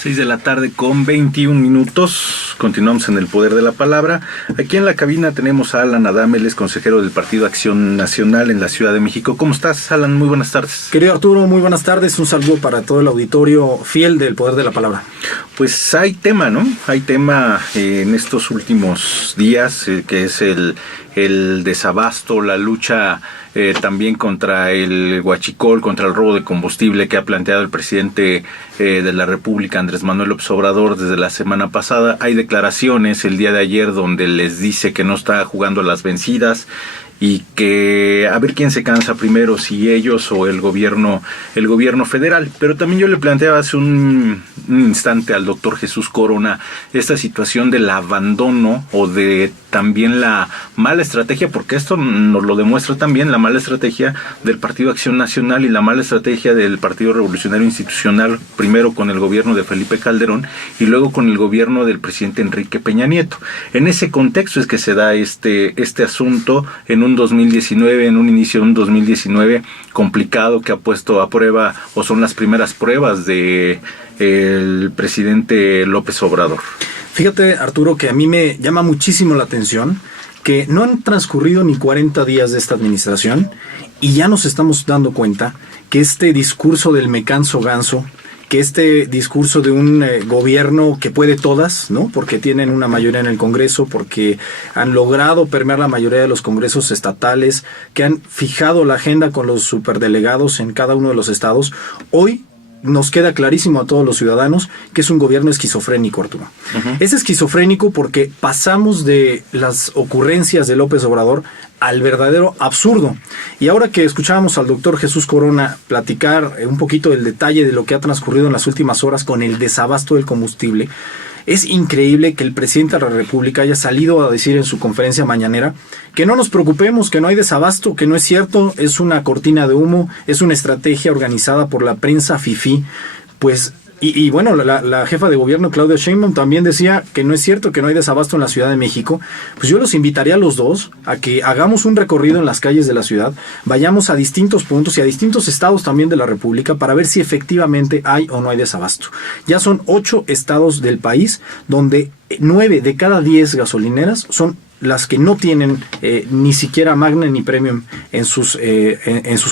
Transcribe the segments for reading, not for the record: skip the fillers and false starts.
6 de la tarde con 21 minutos. Continuamos en el poder de la palabra. Aquí en la cabina tenemos a Alan Adame, él es consejero del Partido Acción Nacional en la Ciudad de México. ¿Cómo estás, Alan? Muy buenas tardes. Querido Arturo, muy buenas tardes. Un saludo para todo el auditorio fiel del poder de la palabra. Pues hay tema, ¿no? Hay tema en estos últimos días, que es el desabasto, la lucha también contra el huachicol, contra el robo de combustible que ha planteado el presidente de la República, Andrés Manuel López Obrador, desde la semana pasada. Hay declaraciones el día de ayer donde les dice que no está jugando a las vencidas y que a ver quién se cansa primero, si ellos o el gobierno federal. Pero también yo le planteaba hace un instante al doctor Jesús Corona esta situación del abandono o de también la mala estrategia, porque esto nos lo demuestra también, la mala estrategia del Partido Acción Nacional y la mala estrategia del Partido Revolucionario Institucional, primero con el gobierno de Felipe Calderón y luego con el gobierno del presidente Enrique Peña Nieto. En ese contexto es que se da este asunto en un 2019, en un inicio de un 2019 complicado que ha puesto a prueba, o son las primeras pruebas de el presidente López Obrador. Fíjate, Arturo, que a mí me llama muchísimo la atención que no han transcurrido ni 40 días de esta administración y ya nos estamos dando cuenta que este discurso del me canso ganso, que este discurso de un gobierno que puede todas, ¿no? Porque tienen una mayoría en el Congreso, porque han logrado permear la mayoría de los congresos estatales, que han fijado la agenda con los superdelegados en cada uno de los estados, hoy nos queda clarísimo a todos los ciudadanos que es un gobierno esquizofrénico, Arturo. Uh-huh. Es esquizofrénico porque pasamos de las ocurrencias de López Obrador al verdadero absurdo. Y ahora que escuchábamos al doctor Jesús Corona platicar un poquito del detalle de lo que ha transcurrido en las últimas horas con el desabasto del combustible, es increíble que el presidente de la República haya salido a decir en su conferencia mañanera que no nos preocupemos, que no hay desabasto, que no es cierto, es una cortina de humo, es una estrategia organizada por la prensa fifí. Pues, y bueno, la jefa de gobierno, Claudia Sheinbaum, también decía que no es cierto, que no hay desabasto en la Ciudad de México. Pues yo los invitaría a los dos a que hagamos un recorrido en las calles de la ciudad, vayamos a distintos puntos y a distintos estados también de la República para ver si efectivamente hay o no hay desabasto. Ya son 8 estados del país donde 9 de cada 10 gasolineras son las que no tienen ni siquiera Magna ni Premium en sus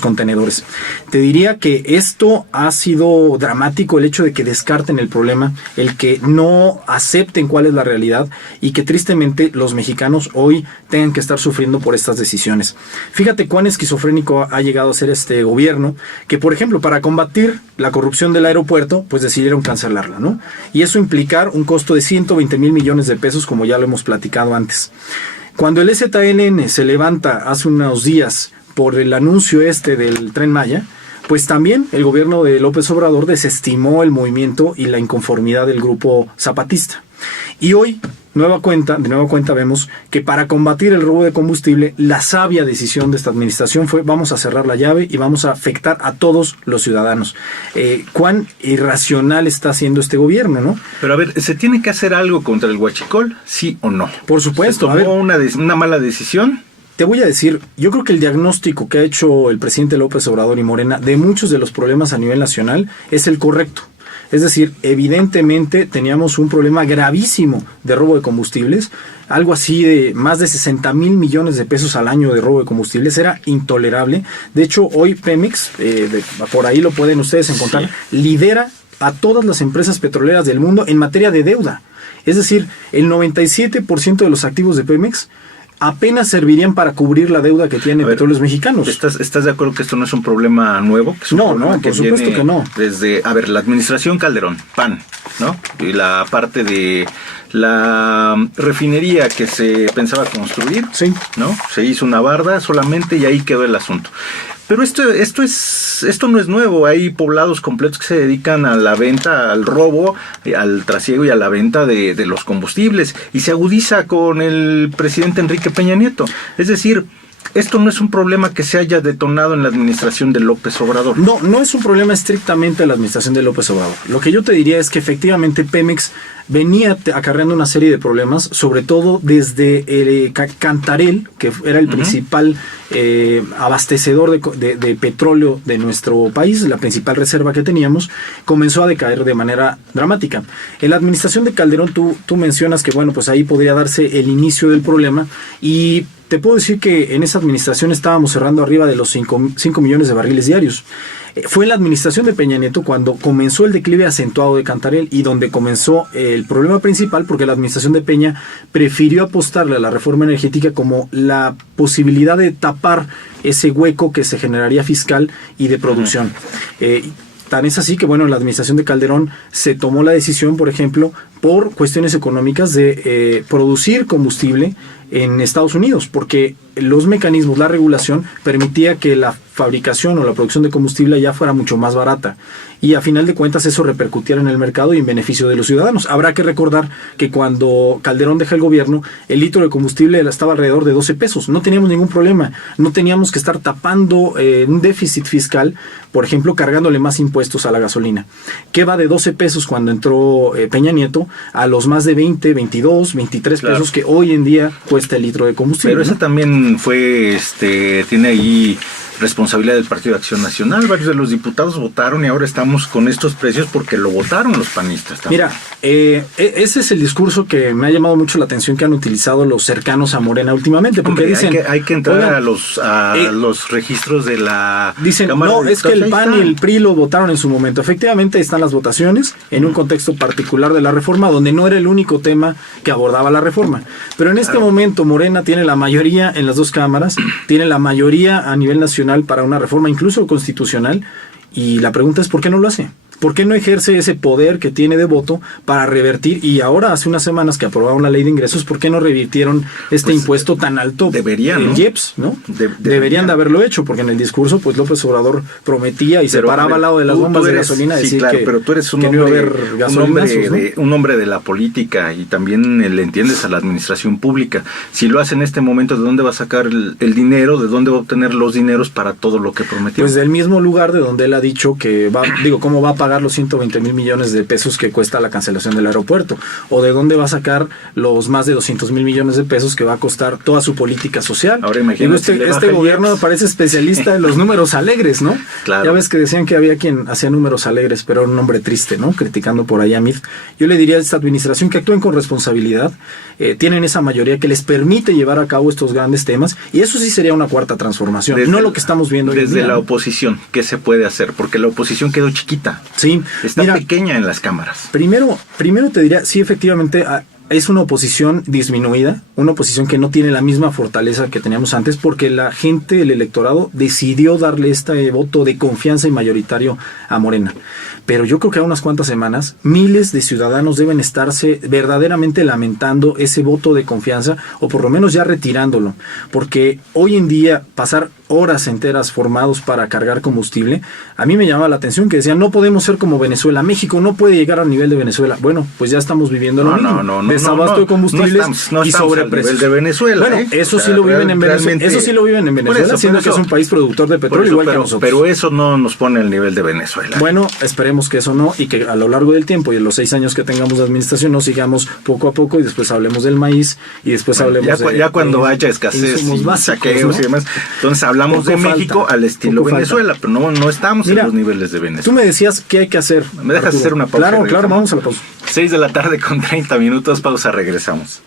contenedores. Te diría que esto ha sido dramático, el hecho de que descarten el problema, el que no acepten cuál es la realidad y que tristemente los mexicanos hoy tengan que estar sufriendo por estas decisiones. Fíjate cuán esquizofrénico ha llegado a ser este gobierno, que por ejemplo para combatir la corrupción del aeropuerto, pues decidieron cancelarla, ¿no? Y eso implicar un costo de 120,000 millones de pesos, como ya lo hemos platicado antes. Cuando el ZLN se levanta hace unos días por el anuncio del Tren Maya, pues también el gobierno de López Obrador desestimó el movimiento y la inconformidad del grupo zapatista. Y hoy, de nueva cuenta vemos que para combatir el robo de combustible, la sabia decisión de esta administración fue: vamos a cerrar la llave y vamos a afectar a todos los ciudadanos. Cuán irracional está haciendo este gobierno, ¿no? Pero a ver, ¿se tiene que hacer algo contra el huachicol, sí o no? Por supuesto. ¿Se tomó una mala decisión? Te voy a decir, yo creo que el diagnóstico que ha hecho el presidente López Obrador y Morena de muchos de los problemas a nivel nacional es el correcto. Es decir, evidentemente teníamos un problema gravísimo de robo de combustibles, algo así de más de 60,000 millones de pesos al año de robo de combustibles, era intolerable. De hecho, hoy Pemex, por ahí lo pueden ustedes encontrar, sí, lidera a todas las empresas petroleras del mundo en materia de deuda. Es decir, el 97% de los activos de Pemex apenas servirían para cubrir la deuda que tiene Petróleos Mexicanos. ¿Estás de acuerdo que esto no es un problema nuevo? Que es un problema por supuesto que no. Desde, la administración Calderón, PAN, ¿no? Y la parte de la refinería que se pensaba construir, sí, ¿no? Se hizo una barda solamente y ahí quedó el asunto. Pero esto no es nuevo. Hay poblados completos que se dedican a la venta, al robo, al trasiego y a la venta de los combustibles. Y se agudiza con el presidente Enrique Peña Nieto. Es decir, esto no es un problema que se haya detonado en la administración de López Obrador. No, no es un problema estrictamente de la administración de López Obrador. Lo que yo te diría es que efectivamente Pemex venía acarreando una serie de problemas, sobre todo desde Cantarell, que era el principal abastecedor de petróleo de nuestro país, la principal reserva que teníamos, comenzó a decaer de manera dramática. En la administración de Calderón tú mencionas que, bueno, pues ahí podría darse el inicio del problema, y te puedo decir que en esa administración estábamos cerrando arriba de los 5 millones de barriles diarios. Fue en la administración de Peña Nieto cuando comenzó el declive acentuado de Cantarell y donde comenzó el problema principal, porque la administración de Peña prefirió apostarle a la reforma energética como la posibilidad de tapar ese hueco que se generaría fiscal y de producción. Tan es así que, bueno, en la administración de Calderón se tomó la decisión, por ejemplo, por cuestiones económicas, de producir combustible en Estados Unidos, porque los mecanismos, la regulación, permitía que la fabricación o la producción de combustible ya fuera mucho más barata. Y a final de cuentas eso repercutiera en el mercado y en beneficio de los ciudadanos. Habrá que recordar que cuando Calderón deja el gobierno, el litro de combustible estaba alrededor de 12 pesos. No teníamos ningún problema. No teníamos que estar tapando un déficit fiscal, por ejemplo, cargándole más impuestos a la gasolina. Que va de 12 pesos cuando entró Peña Nieto a los más de 20, 22, 23 pesos que hoy en día cuesta el litro de combustible. Pero esa también fue, tiene ahí responsabilidad del Partido de Acción Nacional. Varios de los diputados votaron y ahora estamos con estos precios porque lo votaron los panistas también. Mira, ese es el discurso que me ha llamado mucho la atención que han utilizado los cercanos a Morena últimamente, porque dicen... Hay que entrar a los registros de la dicen, Cámara no, de es que el Diputados, PAN y el PRI lo votaron en su momento. Efectivamente, están las votaciones en un contexto particular de la reforma, donde no era el único tema que abordaba la reforma. Pero en este momento Morena tiene la mayoría en las dos cámaras, tiene la mayoría a nivel nacional para una reforma incluso constitucional, y la pregunta es ¿por qué no lo hace? ¿Por qué no ejerce ese poder que tiene de voto para revertir? Y ahora hace unas semanas que aprobaron la ley de ingresos, ¿por qué no revirtieron este impuesto tan alto? Deberían, en ¿no? IEPS, ¿no? Deberían de haberlo hecho, porque en el discurso pues López Obrador prometía y se paraba al lado de las bombas de gasolina a decir claro, que, pero tú eres un no hombre, iba a haber un hombre de la política y también le entiendes a la administración pública. Si lo hace en este momento, ¿de dónde va a sacar el dinero? ¿De dónde va a obtener los dineros para todo lo que prometió? Pues del mismo lugar de donde él ha dicho que cómo va a pagar los 120,000 millones de pesos que cuesta la cancelación del aeropuerto, o de dónde va a sacar los más de 200,000 millones de pesos que va a costar toda su política social. Ahora imagínate, este gobierno parece especialista en los números alegres, ¿no? Claro. Ya ves que decían que había quien hacía números alegres, pero era un hombre triste, ¿no? Criticando por ahí a Mid. Yo le diría a esta administración que actúen con responsabilidad, tienen esa mayoría que les permite llevar a cabo estos grandes temas, y eso sí sería una cuarta transformación, no lo que estamos viendo hoy en día. Desde la oposición, ¿qué se puede hacer? Porque la oposición quedó chiquita. Sí. Está pequeña en las cámaras. Primero te diría, sí, efectivamente, es una oposición disminuida, una oposición que no tiene la misma fortaleza que teníamos antes, porque la gente, el electorado, decidió darle este voto de confianza y mayoritario a Morena. Pero yo creo que a unas cuantas semanas, miles de ciudadanos deben estarse verdaderamente lamentando ese voto de confianza, o por lo menos ya retirándolo, porque hoy en día pasar horas enteras formados para cargar combustible, a mí me llamaba la atención que decían, no podemos ser como Venezuela, México no puede llegar al nivel de Venezuela. Bueno, pues ya estamos viviendo lo mismo. Desabasto de combustibles y sobreprecios. Al nivel de Venezuela. Bueno, eso sí lo viven en Venezuela. Eso sí lo viven en Venezuela, siendo que es un país productor de petróleo igual que nosotros. Pero eso no nos pone al nivel de Venezuela. Bueno, esperemos que eso no, y que a lo largo del tiempo y en los 6 años que tengamos de administración nos sigamos poco a poco, y después hablemos del maíz, y después hablemos ya cuando haya escasez y saqueos, ¿no? Y demás, entonces hablamos de México al estilo Venezuela, pero no estamos en los niveles de Venezuela. Tú me decías qué hay que hacer. ¿Me dejas hacer una pausa? Claro, vamos a la pausa. 6 de la tarde con 30 minutos, pausa, regresamos.